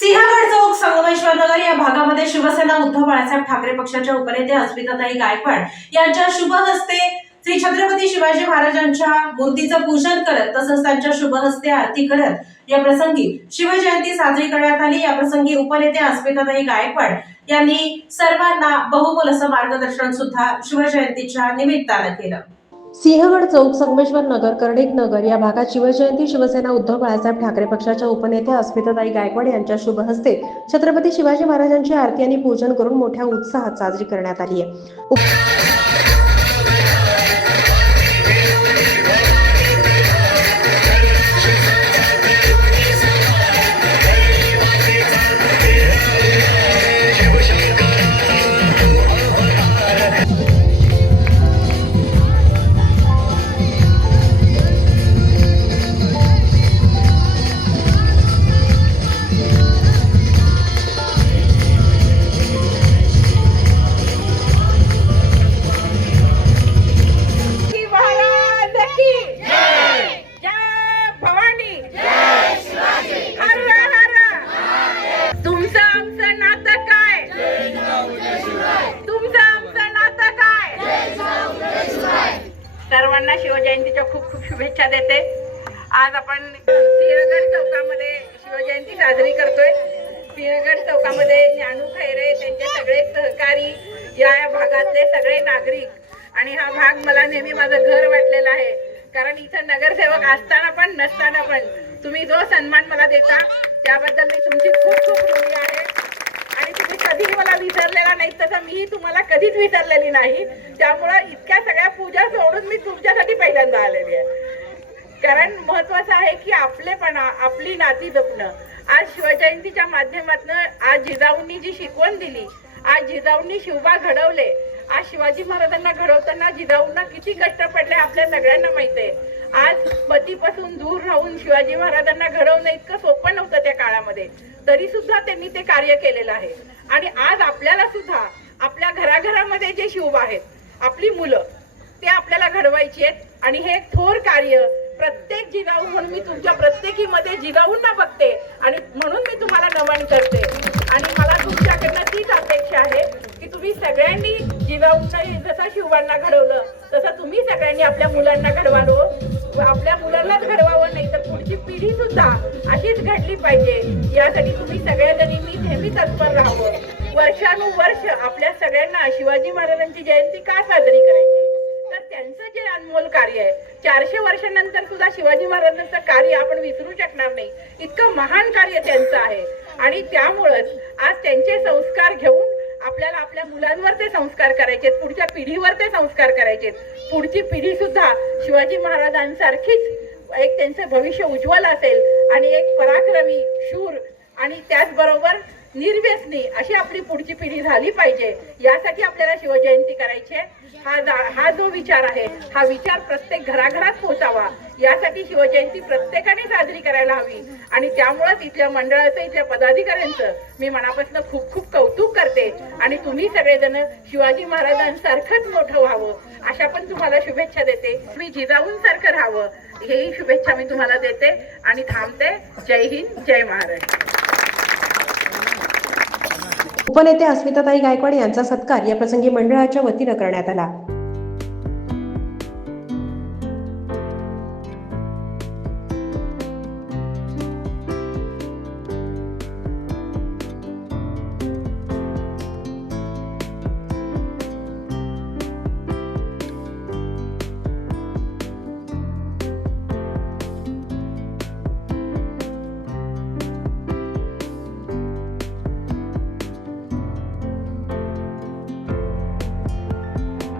सिंहगड चौक संगमेश्वर नगर या भागामध्ये शिवसेना उद्धव बाळासाहेब ठाकरे पक्षाच्या उपनेते अस्मिताताई गायकवाड यांच्या शुभ हस्ते श्री छत्रपती शिवाजी महाराजांच्या मूर्तीचं पूजन करत तसंच त्यांच्या शुभ हस्ते आरती करत या प्रसंगी शिवजयंती साजरी करण्यात आली। या प्रसंगी उपनेते अस्मिताताई गायकवाड यांनी सर्वांना बहुमोल असं मार्गदर्शन सुद्धा शिवजयंतीच्या निमित्तानं केलं। सिंहगड चौक संगमेश्वर नगर कर्णिक नगर या भागात शिवजयंती शिवसेना उद्धव बाळासाहेब ठाकरे पक्षाच्या उपनेत्या अस्मिताताई गायकवाड यांच्या शुभ हस्ते छत्रपती शिवाजी महाराजांची आरती आणि पूजन करून मोठ्या उत्साहात साजरी करण्यात आली आहे। सर्वांना शिवजयंतीच्या खूप खूप शुभेच्छा देते। आज आपण सिंहगड चौकामध्ये शिवजयंती साजरी करतोय। सिंहगड चौकामध्ये ज्ञानू खैरे त्यांचे सगळे सहकारी, या भागातले सगळे नागरिक आणि हा भाग मला नेहमी माझं घर वाटलेलं आहे, कारण इथं नगरसेवक असताना पण नसताना पण तुम्ही जो सन्मान मला देता त्याबद्दल मी तुमची खूप खूप ऋणी आहे आणि तुम्ही कधीही मला विसरलेला नाही, तसं मीही तुम्हाला कधीच विसरलेली नाही। त्यामुळे इतक्या सगळ्या पूजा सोडून मी तुमच्यासाठी पहिल्यांदा आलेली आहे, कारण महत्वाचं आहे की आपलेपणा, आपली नाती जपणं। आज शिवजयंतीच्या माध्यमातून आज जिजाऊंनी जी शिकवण दिली, आज जिजाऊंनी शिवबा घडवले, आज शिवाजी महाराजांना घडवताना जिजाऊंना किती कष्ट पडले आपल्या सगळ्यांना माहित आहे। आज पतीपासून दूर राहून शिवाजी महाराजांना घडवणं इतकं सोपं नव्हतं त्या काळामध्ये, तरी सुद्धा त्यांनी ते कार्य केलेलं आहे। आणि आज आपल्याला सुद्धा आपल्या घराघरामध्ये जे शिवबा आहेत, आपली मुलं, ते आपल्याला घडवायची आहेत आणि हे थोर कार्य प्रत्येक जिजाऊ म्हणून मी तुमच्या प्रत्येकीमध्ये जिजाऊंना बघते आणि म्हणून मी तुम्हाला नमन करते। आणि मला तुमच्याकडनं तीच अपेक्षा आहे की तुम्ही सगळ्यांनी जिजाऊंना जसं शिवबांना घडवलं तसं तुम्ही सगळ्यांनी आपल्या मुलांना घडवावं, आपल्या मुलांनाच घडवावं, नाही तर पुढची पिढी सुद्धा अशीच घडली पाहिजे, यासाठी तुम्ही सगळ्याजणी मी नेहमी तत्पर राहावं। वर्षानुवर्ष आपल्या सगळ्यांना शिवाजी महाराजांची जयंती का साजरी करायची, तर त्यांचं जे अनमोल कार्य आहे, 400 वर्षानंतर सुद्धा शिवाजी महाराजांचं कार्य आपण विसरू शकणार नाही, इतकं महान कार्य त्यांचं आहे। आणि त्यामुळेच आज त्यांचे संस्कार घेऊन आपल्याला आपल्या मुलांवर ते संस्कार करायचे, पुढच्या पिढीवर ते संस्कार करायचे। पुढची पिढी सुद्धा शिवाजी महाराजांसारखीच एक त्यांचं भविष्य उज्ज्वल असेल आणि एक पराक्रमी, शूर आणि त्याचबरोबर निर्व्यसनी अशी आपली पुढची पिढी झाली पाहिजे, यासाठी आपल्याला शिवजयंती करायची आहे। हा जो विचार आहे, हा विचार प्रत्येक घराघरात पोहोचावा, यासाठी शिवजयंती प्रत्येकाने साजरी करायला हवी। आणि त्यामुळेच इथल्या मंडळाचं, इथल्या पदाधिकाऱ्यांचं मी मनापासून खूप खूप कौतुक करते आणि तुम्ही सगळेजण शिवाजी महाराजांसारखंच मोठं व्हावं अशा पण तुम्हाला शुभेच्छा देते। मी जिजाऊंसारखं राहावं हेही शुभेच्छा मी तुम्हाला देते आणि थांबते। जय हिंद, जय महाराष्ट्र। उपनेते अस्मिताताई गायकवाड यांचा सत्कार या प्रसंगी मंडळाच्या वतीनं करण्यात आला।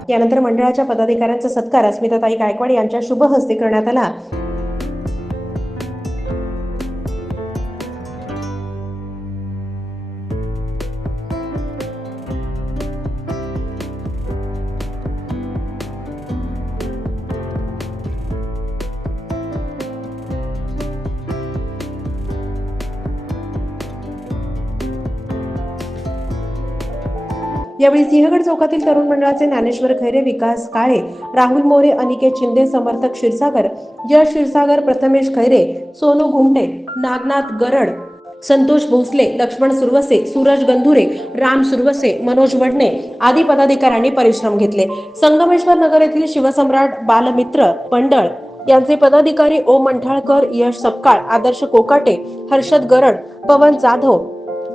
यानंतर मंडळाच्या पदाधिकाऱ्यांचा सत्कार अस्मिताताई गायकवाड यांच्या शुभ हस्ते करण्यात आला। यावेळी सिंहगड चौकातील तरुण मंडळाचे ज्ञानेश्वर खैरे, विकास काळे, राहुल मोरे, अनिकेत शिंदे, समर्थक क्षीरसागर, यश क्षीरसागर, प्रथमेश खैरे, सोनू घुमटे, नागनाथ गरड, संतोष भोसले, लक्ष्मण सुरवसे, सूरज गंधुरे, राम सुरवसे, मनोज वडणे आदी पदाधिकाऱ्यांनी परिश्रम घेतले. संगमेश्वर नगर येथील शिवसम्राट बालमित्र मंडळ यांचे पदाधिकारी ओम मंठाळकर, यश सपकाळ, आदर्श कोकाटे, हर्षद गरड, पवन जाधव,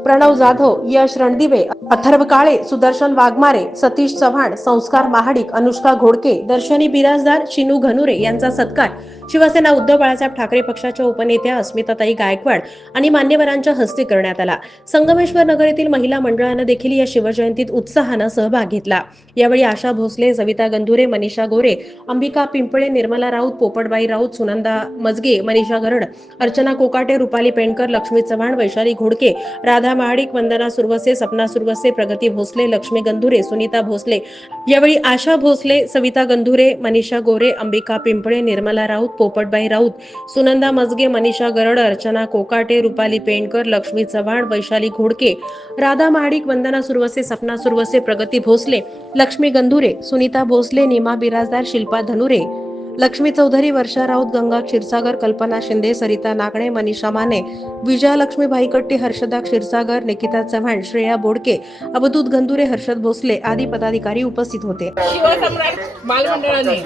प्रणव जाधव, यश रणदिवे, अथर्व काळे, सुदर्शन वाघमारे, सतीश चव्हाण, संस्कार महाडिक, अनुष्का घोडके, दर्शनी बिराजदार, चिनू घनुरे यांचा सत्कार शिवसेना उद्धव बाळासाहेब ठाकरे पक्षाच्या उपनेत्या अस्मिताताई गायकवाड आणि मान्यवरांच्या हस्ते करण्यात आला. संगमेश्वर नगर येथील महिला मंडळानं देखील या शिवजयंतीत उत्साहानं सहभाग घेतला. यावेळी आशा भोसले, सविता गंधुरे, मनीषा गोरे, अंबिका पिंपळे, निर्मला राऊत, पोपटबाई राऊत, सुनंदा मजगे, मनीषा गरड, अर्चना कोकाटे, रुपाली पेंडकर, लक्ष्मी चव्हाण, वैशाली घोडके, राधा महाडिक, वंदना सुरवसे, सपना सुरवसे, प्रगती भोसले, लक्ष्मी गंधुरे, सुनीता भोसले. यावेळी आशा भोसले, सविता गंधुरे, मनीषा गोरे, अंबिका पिंपळे, निर्मला राऊत, पोपटबाई राऊत, सुनंदा मजगे, मनीषा गरड, अर्चना कोकाटे, रुपाली पेंडकर, लक्ष्मी चव्हाण, वैशाली घोडके, राधा महाडिक, वंदना सुरवसे, सपना सुरवसे, प्रगती भोसले, लक्ष्मी गंधुरे, सुनीता भोसले, नीमा बिराजदार, शिल्पा धनुरे, लक्ष्मी चौधरी, वर्षा राऊत, गंगा क्षीरसागर, कल्पना शिंदे, सरिता नागणे, मनीषा माने, विजयालक्ष्मी भाईकट्टी, हर्षदा क्षीरसागर, निकिता चव्हाण, श्रेया बोडके, अवधूत गंधुरे, हर्षद भोसले आदी पदाधिकारी उपस्थित होते. शिवसम्राट बालमंडळाने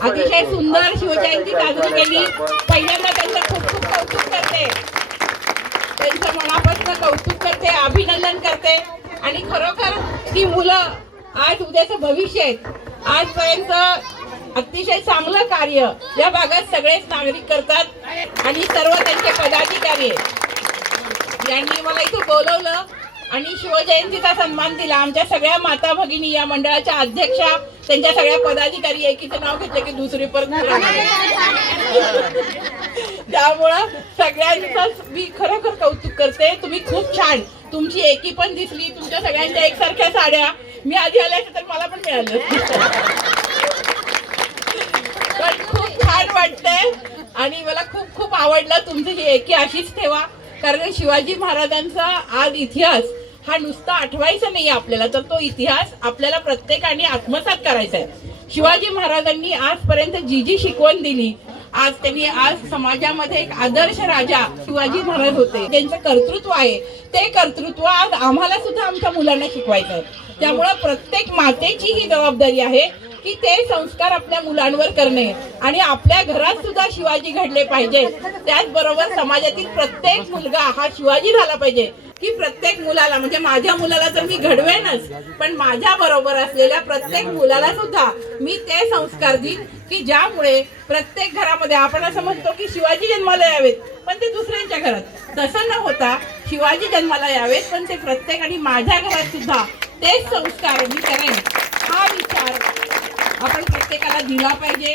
अतिशय सुंदर शिवजयंती साजरी केली. पहिल्यांदा त्यांचं खूप खूप कौतुक करते, त्यांचं मनापासून कौतुक करते, अभिनंदन करते. आणि खरोखर ती मुलं आज उद्याचं भविष्य आहेत. आजपर्यंत अतिशय चांगलं कार्य या भागात सगळेच नागरिक करतात आणि सर्व त्यांचे पदाधिकारी आहेत. यांनी मला इथं बोलवलं आणि शिवजयंतीचा सन्मान दिला. आमच्या सगळ्या माता भगिनी, या मंडळाच्या अध्यक्षा, त्यांच्या सगळ्या पदाधिकारी, एकीचं नाव घेतलं की दुसरी परत त्यामुळं सगळ्यांचं मी खरोखर कौतुक करते. तुम्ही खूप छान, तुमची एकी पण दिसली, तुमच्या सगळ्यांच्या एकसारख्या साड्या. मी आधी आल्या तर मला पण मिळालं. पण खूप छान वाटतंय आणि मला खूप खूप आवडलं. तुमची ही एकी अशीच ठेवा, कारण शिवाजी महाराजांचा आज इतिहास हा नुसता आठवायचा नाही आपल्याला, तर तो इतिहास आपल्याला प्रत्येकाने आत्मसात करायचा आहे. शिवाजी महाराजांनी आजपर्यंत जी जी शिकवण दिली, आज त्यांनी आज समाजामध्ये एक आदर्श राजा शिवाजी महाराज होते. त्यांचं कर्तृत्व आहे, ते कर्तृत्व आज आम्हाला सुद्धा आमच्या मुलांना शिकवायचं आहे. त्यामुळं प्रत्येक मातेची ही जबाबदारी आहे की ते संस्कार आपल्या मुलांवर करणे आणि आपल्या घरात सुद्धा शिवाजी घडले पाहिजे. त्याचबरोबर समाजातील प्रत्येक मुलगा हा शिवाजी झाला पाहिजे, की प्रत्येक मुलाला, म्हणजे माझ्या मुलाला तर मी घडवेनच, पण माझ्या बरोबर असलेल्या प्रत्येक मुलाला सुद्धा मी ते संस्कार देईन की ज्यामुळे प्रत्येक घरामध्ये, आपण असं म्हणतो की शिवाजी जन्माला यावेत पण ते दुसऱ्यांच्या घरात, तसं न होता शिवाजी जन्माला यावेत पण ते प्रत्येक आणि माझ्या घरात सुद्धा तेच संस्कार मी करेन, हा विचार आपण प्रत्येकाला दिला पाहिजे.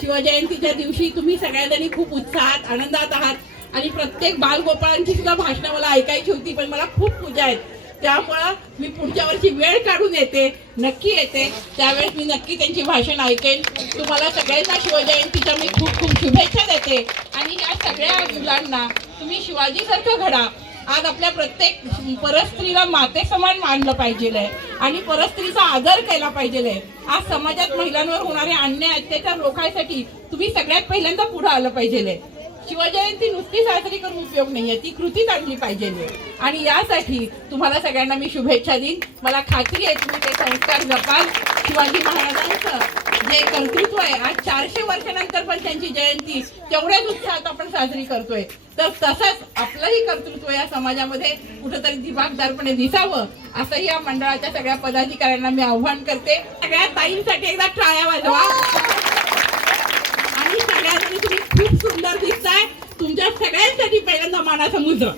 शिवजयंतीच्या दिवशी तुम्ही सगळ्याजणी खूप उत्साहात, आनंदात आहात आणि प्रत्येक बालगोपाळांची सुद्धा भाषणं मला ऐकायची होती, पण मला खूप पूजा आहेत. त्यामुळं मी पुढच्या वर्षी वेळ काढून येते, नक्की येते. त्यावेळेस मी नक्की त्यांची भाषण ऐकेन. तुम्हाला सगळ्यांना शिवजयंतीच्या मी खूप खूप शुभेच्छा देते आणि या सगळ्या मुलांना तुम्ही शिवाजीसारखं घडा. आज आपल्या प्रत्येक परस्त्रीला माते समान मानलं पाहिजे आणि परस्त्रीचा आदर केला पाहिजे. आज समाजात महिलांवर होणारे अन्याय अत्याचार रोखायसाठी तुम्ही सगळ्यात पहिल्यांदा पुढे आलं पाहिजे. शिवजयंती नुसती साजरी करून उपयोग नाहीये, ती कृतीत आणली पाहिजे आणि यासाठी तुम्हाला सगळ्यांना मी शुभेच्छा देईन. मला खात्री आहे तुम्ही ते संस्कार जपाल. शिवाजी महाराजांचं जे कर्तृत्व आहे, आज 400 वर्षानंतर पण त्यांची जयंती तेवढ्याच उत्साहात आपण साजरी करतोय, तर तसंच आपलंही कर्तृत्व या समाजामध्ये कुठंतरी दिमागदारपणे दिसावं, असंही या मंडळाच्या सगळ्या पदाधिकाऱ्यांना मी आव्हान करते. सगळ्या ताईंसाठी एकदा टाळ्या वाजवा आणि सगळ्यांनी तुम्ही खूप सुंदर दिसताय. तुमच्या सगळ्यांसाठी पहिल्यांदा मानाचं मुद्रा.